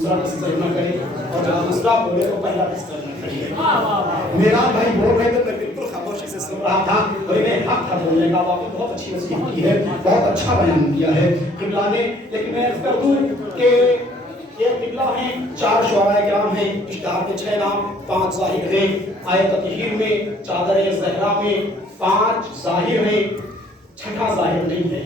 دوسرا بستر نہ کرے اور جب دوسرا بولے تو پہلا بستر نہ کرے. میرا بھائی بول رہے تھے میں بالکل خاموشی سے سن رہا تھا اور انہیں حق تھا بولنے کا. واقعی بہت اچھی نصیحت کی ہے, بہت اچھا بیان کیا ہے قبلہ نے. لیکن میں عرض کر دوں کہ یہ قبلہ ہیں, 4 شعراء کرام ہیں, اشتہار کے 6 نام, 5 ظاہر ہیں, آیت تطہیر میں, چادر زہرا میں 5 ظاہر ہیں, 6ٹھا ظاہر نہیں ہے.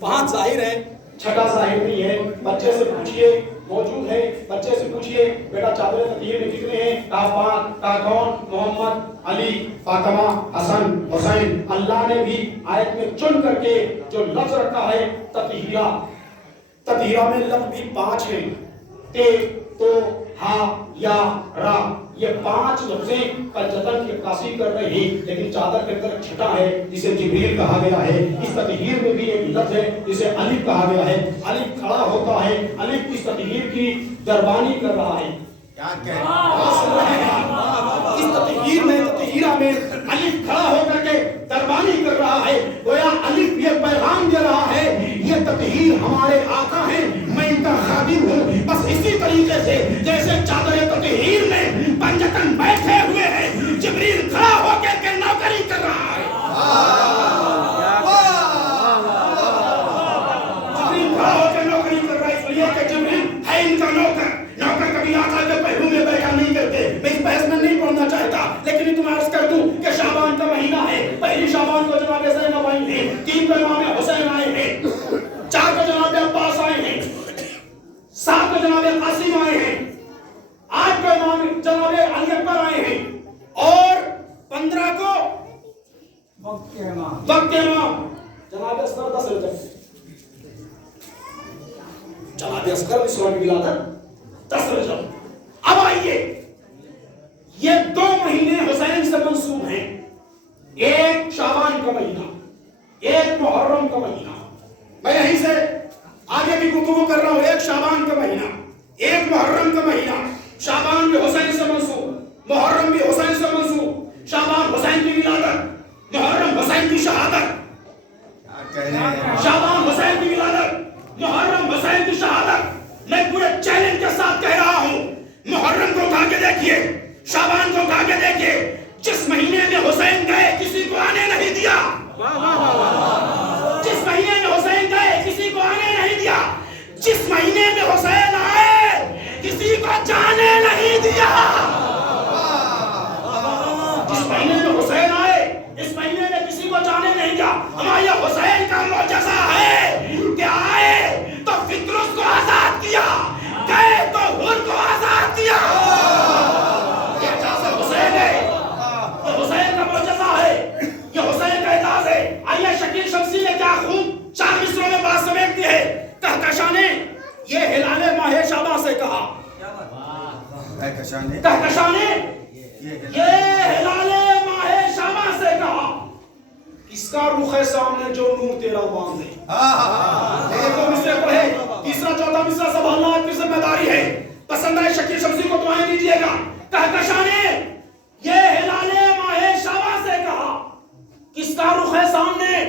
5 ظاہر ہیں, 6ٹھا ظاہر نہیں ہے. بچے سے پوچھئے, موجود ہے, بچے سے پوچھئے بیٹا چادر تطہیر میں کتنے ہیں؟ کہا 5. کہا کون؟ محمد, علی, فاطمہ, حسن, حسین. اللہ نے بھی آیت میں چن کر کے جو لفظ رکھا ہے تطہیرہ, تطہیرہ میں لفظ بھی 5 ہیں, تے, تو, ہا, یا, را. یہ 5 لفظیں پنجتن کی عکاسی کر رہے ہیں. لیکن چادر کے اندر 6ٹھا ہے جسے جبریل کہا گیا ہے. اس تطہیر میں بھی ایک لفظ ہے جسے الف کہا گیا ہے. الف کھڑا ہوتا ہے, الف اس تطہیر کی دربانی کر رہا ہے. کیا کہہ رہے ہیں؟ اس تطہیر میں, تطہیرہ میں الف کھڑا ہو کر کے دربانی کر رہا ہے. گویا الف یہ پیغام دے رہا ہے یہ تطہیر ہمارے آقا ہیں, میں ان کا خادم ہوں. بس اسی طریقے سے جیسے چادر تطہیر میں پنجتن بیٹھے ہوئے ہیں, جبریل کھڑا ہو کے نوکری کر رہا ہے. جبریل کھڑا ہو کے نوکری کر رہا ہے, اس لیے کہ جبریل ہے ان کا نوکر. نوکر کبھی آقا کے پہلو میں بیٹھا نہیں کرتے. میں اس بحث میں نہیں پڑھنا چاہتا, لیکن تمہیں عرض کر دوں کہ شعبان کا مہینہ ہے. پہلی شعبان کو جناب زینب آئی ہیں, 3 کو امام حسین آئے ہیں, 4 کو جناب عباس آئے ہیں, 7 کو جناب قاسم آئے ہیں, 8 کو امام جناب علی اکبر آئے ہیں, اور 15 کو وقت امام جناب اصغر 10 رجب. جناب اصغر اسلام کی ولادت 10 رجب. اب آئیے, یہ 2 مہینے حسین سے منسوب ہیں. ایک شعبان کا مہینہ, ایک محرم کا مہینہ. میں یہیں سے آگے بھی گفتگو کر رہا ہوں. ایک شعبان کا مہینہ, ایک محرم کا مہینہ. شعبان بھی حسین سے منسوب, محرم بھی حسین سے منسوب. شعبان حسین کی ولادت, محرم حسین کی شہادت. شعبان حسین کی ولادت, محرم حسین کی شہادت. میں پورے چیلنج کے ساتھ کہہ رہا ہوں, محرم کو اٹھا کے دیکھیے, شعبان کو اٹھا کے دیکھیے. جس مہینے میں حسین گئے کسی کو آنے نہیں دیا. جس مہینے میں حسین گئے کسی کو آنے نہیں دیا. جس مہینے میں حسین آئے کسی کو جانے نہیں دیا. جس مہینے میں حسین آئے اس مہینے میں کسی کو جانے نہیں دیا. ہمارا حسین کا معجزہ ہے کہ آئے تو فطرت کو آزاد کیا, گئے تو حر کو آزاد کیا. یہ اجازت حسین ہے, یہ حسین کا معجزہ ہے, یہ حسین کا اعزاز ہے. آئیے شکیل شمسی نے کیا خوب 4 مصروں میں بات سمیٹ دی ہے. کہکشاں نے یہ ہلال ماہ شعبان سے کہا. کہکشاں نے یہ ہلال ماہ شعبان سے کہا. کس کا رخ ہے سامنے جو نور تیرا باندھ ہے. ایک 2 مصرے پڑھے, تیسرا چوتھا مصرا سنبھالنا آپ کی ذمہ داری ہے. پسند ہے شکیل شمسی کو دعائیں دیجیے گا. کہکشاں نے یہ ہلال ماہ شعبان سے کہا. کس کا رخ ہے سامنے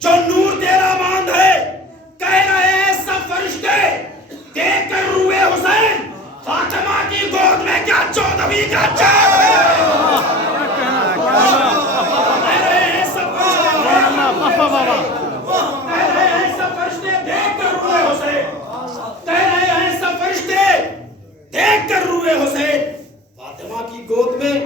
جو نور تیرا باندھ ہے. کہہ رہے سب فرشتے دیکھ کر روئے حسین, فاطمہ کی گود میں کیا 14ویں کا چاند ہے. کہہ رہے ہیں سب فرشتے دیکھ کر روئے حسین. کہہ رہے ہیں سب فرشتے دیکھ کر روئے حسین. فاطمہ کی گود میں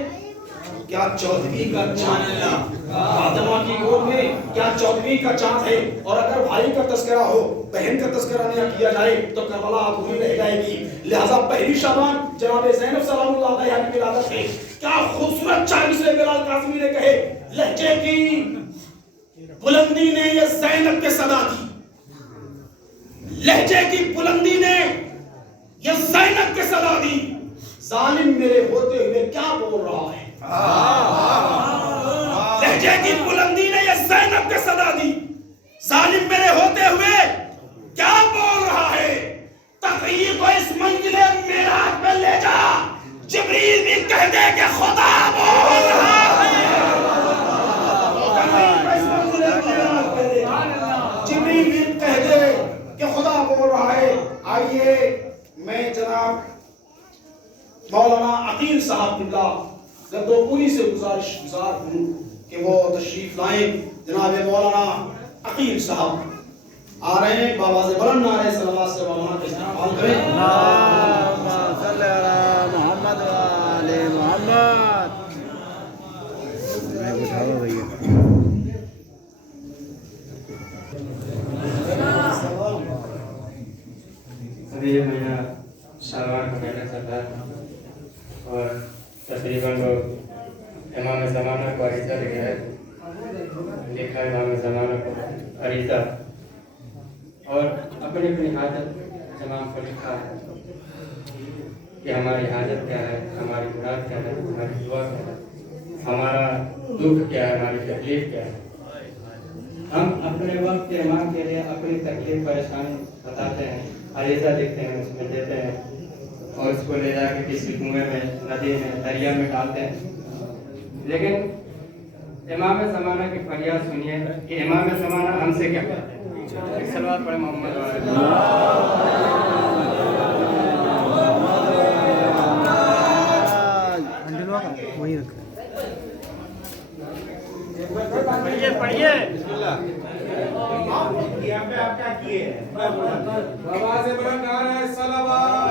کیا 14ویں کا چاند ہے. فاطمہ کی گود میں کیا 14ویں کا چاند ہے. اور اگر بھائی کا تذکرہ ہو, بہن کا تذکرہ نہ کیا جائے تو کربلا ادھوری رہ جائے گی. لہذا پہلی شعبان جناب زینب سلام اللہ علیہا کی ولادت ہے. کیا خوبصورت 4 مصرے بلال قاسمی نے کہے. لہجے کی بلندی نے یہ زینب کے صدا دی. لہجے کی بلندی نے یہ زینب کے صدا دی. ظالم میرے ہوتے ہوئے کیا بول رہا ہے. لہجے کی بلندی نے یہ زینب کے صدا دی. ظالم میرے ہوتے ہوئے کیا بول رہا ہے. تقریر کو اس منزل معراج میں لے جا, جبریل بھی کہہ دے کہ خدا بول رہا ہے. جبریل بھی کہہ دے کہ خدا بول رہا ہے. آئیے میں جناب مولانا عقیل صاحب قبلہ گردوپوری سے گزار ہوں کہ وہ تشریف لائیں. جناب مولانا عقیل صاحب آ رہے ہیں. بآواز بلند نعرہ صلوات سے مولانا کا استقبال کریں. اللہم صلی علی محمد و آل محمد. اٹھاؤ بھائی. ابھی یہ مہینہ شعبان کا مہینہ چل رہا ہے اور تقریباً لوگ امام زمانہ کو عریضہ لکھا ہے. امام زمانہ کو عریضہ اور اپنی اپنی حاجت امام کو لکھا ہے کہ ہماری حاجت کیا ہے, ہماری مراد کیا ہے, ہماری دعا کیا ہے, ہمارا دکھ کیا ہے, ہماری تکلیف کیا ہے. ہم اپنے وقت کے امام کے لیے اپنی تکلیف پریشانی بتاتے ہیں, عریضہ لکھتے ہیں, اس میں دیتے ہیں اور اس کو لے جا کے کسی کنویں میں, ندی میں, دریا میں ڈالتے ہیں. لیکن امام زمانہ کی فریاد سنیے کہ امام زمانہ ہم سے کیا کہتے ہیں. ایک صلوات پڑھیں محمد وہی رکھ. پڑھیے آواز بلند نعرہ صلوات.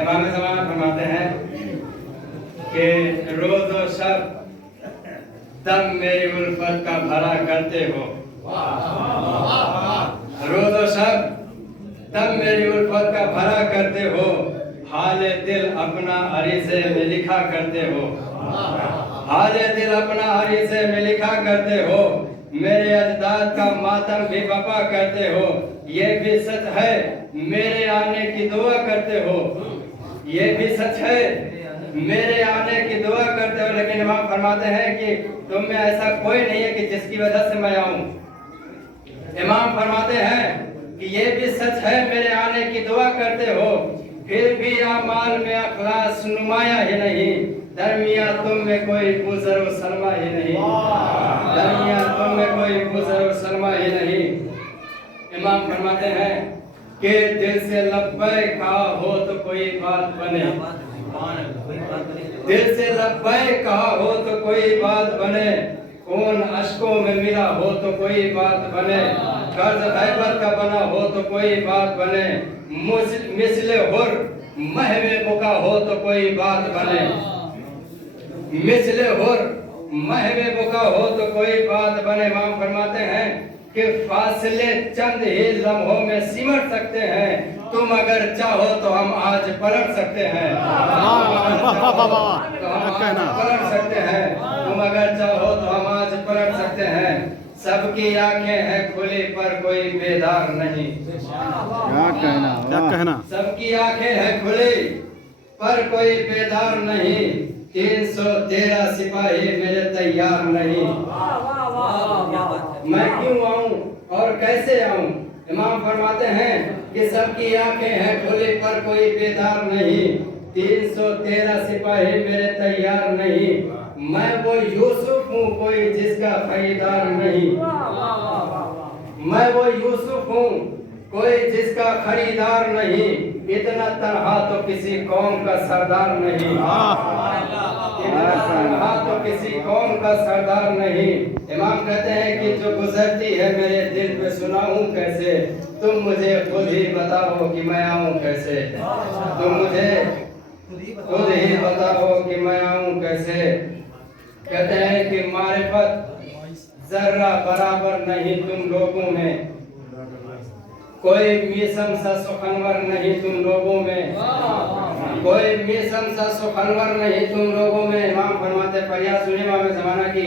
امام زمانہ فرماتے ہیں کہ روز و شب دم میری الفت کا بھرا کرتے ہو. روز و شب دم میری الفت کا بھرا کرتے ہو, حال دل اپنا عریضے میں لکھا کرتے ہو. حال دل اپنا عریضے میں لکھا کرتے ہو, میرے اجداد کا ماتم بھی وفا کرتے ہو. یہ بھی سچ ہے میرے آنے کی دعا کرتے ہو, یہ بھی سچ ہے میرے آنے کی دعا کرتے ہو. لیکن امام فرماتے ہیں کہ تم میں ایسا کوئی نہیں ہے کہ جس کی وجہ سے میں آؤں. امام فرماتے ہیں کہ یہ بھی سچ ہے میرے آنے کی دعا کرتے ہو, پھر بھی اعمال میں اخلاص نمایاں ہی نہیں. درمیان تم میں کوئی بزر و سلمہ ہی نہیں. درمیان تم میں کوئی بزر و سلمہ ہی نہیں. امام فرماتے ہیں کہ دل سے لبیک کہا ہو تو کوئی بات بنے. دل سے لبیک کہا ہو تو کوئی بات بنے. خون اشکوں میں ملا ہو تو کوئی بات بنے. قرض غیبت کا بنا ہو تو کوئی بات بنے. مثل حر محو بکا ہو تو کوئی بات بنے. مثل حر محو بکا ہو تو کوئی بات بنے. امام فرماتے ہیں کہ فاصلے چند ہی لمحوں میں سمٹ سکتے ہیں. تم اگر چاہو تو ہم آج پلٹ سکتے ہیں. پلٹ سکتے ہیں. تم اگر چاہو تو ہم آج پلٹ سکتے ہیں. سب کی آنکھیں ہیں کھلی پر کوئی بیدار نہیں. کیا کہنا. سب کی آنکھیں ہیں کھلی پر کوئی بیدار نہیں. 313 سپاہی میرے تیار نہیں. میں کیوں آؤں اور کیسے آؤں. امام فرماتے ہیں کہ سب کی آنکھیں ہیں کھلی پر کوئی بیدار نہیں. 313 سپاہی میرے تیار نہیں. میں وہ یوسف ہوں کوئی جس کا خریدار نہیں. میں وہ یوسف ہوں کوئی جس کا خریدار نہیں. اتنا تنہا تو کسی قوم کا سردار نہیں. اتنا تنہا تو کسی قوم کا سردار نہیں. امام کہتے ہیں کہ جو گزرتی ہے میرے دل پہ سناؤں کیسے. تم مجھے خود ہی بتاؤ کہ میں آؤں کیسے. تم مجھے خود ہی بتاؤ کہ میں آؤں کیسے. کہتے ہیں کہ معرفت ذرہ برابر نہیں تم لوگوں میں. کوئی میسم سا سخنور نہیں تم لوگوں میں. کوئی میسم سا سخنور نہیں تم لوگوں میں. امام فرماتے فریاد سنی امام زمانہ کی